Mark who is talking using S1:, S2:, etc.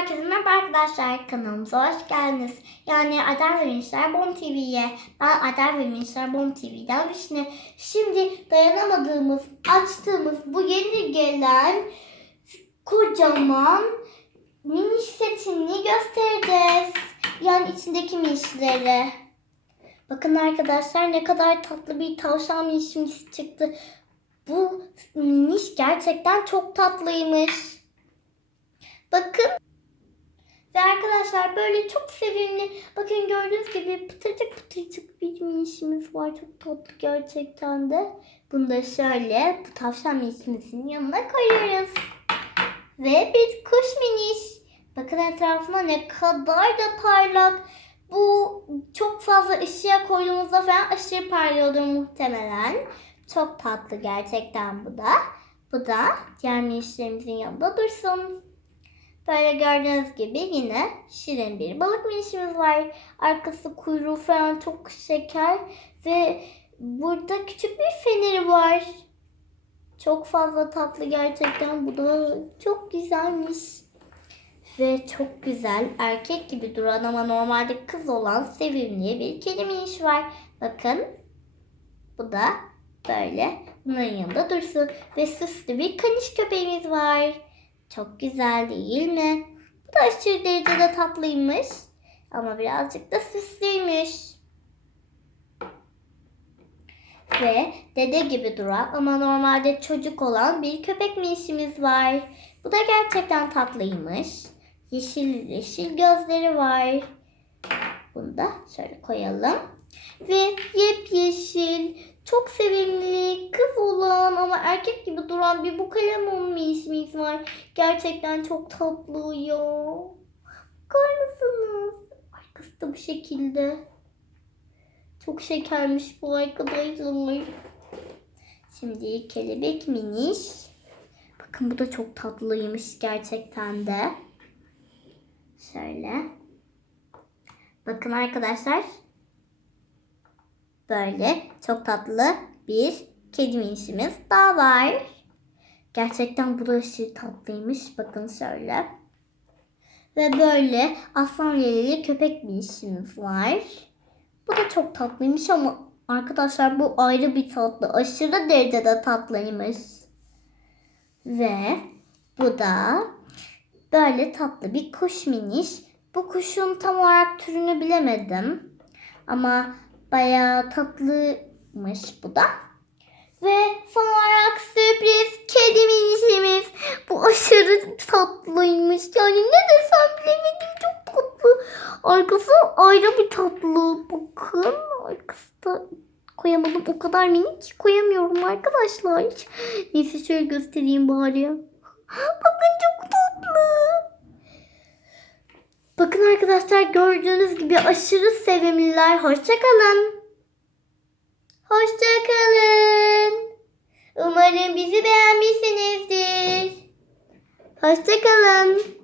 S1: Herkese merhaba arkadaşlar. Kanalımıza hoş geldiniz. Yani Adem ve Minişler Bom TV'ye. Ben Adem ve Minişler Bom TV'den Vişne. Şimdi dayanamadığımız, açtığımız bu yeni gelen kocaman miniş setini göstereceğiz. Yani içindeki minişleri. Bakın arkadaşlar ne kadar tatlı bir tavşan minişimiz çıktı. Bu miniş gerçekten çok tatlıymış. Bakın. Ve arkadaşlar böyle çok sevimli. Bakın gördüğünüz gibi pıtırcık pıtırcık bir minişimiz var. Çok tatlı gerçekten de. Bunu da şöyle bu tavşan minişimizin yanına koyuyoruz. Ve bir kuş miniş. Bakın etrafına ne kadar da parlak. Bu çok fazla ışığa koyduğumuzda falan aşırı parlıyordur muhtemelen. Çok tatlı gerçekten bu da. Bu da diğer minişlerimizin yanında dursun. Böyle gördüğünüz gibi yine şirin bir balık minişimiz var. Arkası kuyruğu falan çok şeker. Ve burada küçük bir feneri var. Çok fazla tatlı gerçekten. Bu da çok güzelmiş. Ve çok güzel erkek gibi duran ama normalde kız olan sevimli bir kedi miniş var. Bakın. Bu da böyle bunların yanında dursun. Ve süslü bir kaniş köpeğimiz var. Çok güzel değil mi? Bu da aşırı derecede tatlıymış. Ama birazcık da süslüymüş. Ve dede gibi duran ama normalde çocuk olan bir köpek minişimiz var. Bu da gerçekten tatlıymış. Yeşil yeşil gözleri var. Bunu da şöyle koyalım. Ve yepyeşil, çok sevimli, kız olan ama erkek gibi duran bir bu kalemon minişimiz var. Gerçekten çok tatlı ya. Bakar mısınız? Arkası da bu şekilde. Çok şekermiş bu arkadaşlar. Şimdi kelebek miniş. Bakın bu da çok tatlıymış gerçekten de. Şöyle. Bakın arkadaşlar. Böyle çok tatlı bir kedi minişimiz daha. Gerçekten bu da aşırı tatlıymış. Bakın şöyle. Ve böyle aslan yeleli köpek minişimiz var. Bu da çok tatlıymış ama arkadaşlar bu ayrı bir tatlı. Aşırı derecede tatlıymış. Ve bu da böyle tatlı bir kuş miniş. Bu kuşun tam olarak türünü bilemedim. Ama bayağı tatlıymış bu da. Ve son olarak sürpriz kedi minişimiz. Bu aşırı tatlıymış. Yani ne desem bilemedim çok tatlı. Arkası ayrı bir tatlı. Bakın arkası da koyamadım. O kadar minik ki koyamıyorum arkadaşlar. Neyse şöyle göstereyim bari. Bakın çok tatlı. Bakın arkadaşlar gördüğünüz gibi aşırı sevimliler. Hoşçakalın. Hoşçakalın. Umarım bizi beğenmişsinizdir. Hoşçakalın.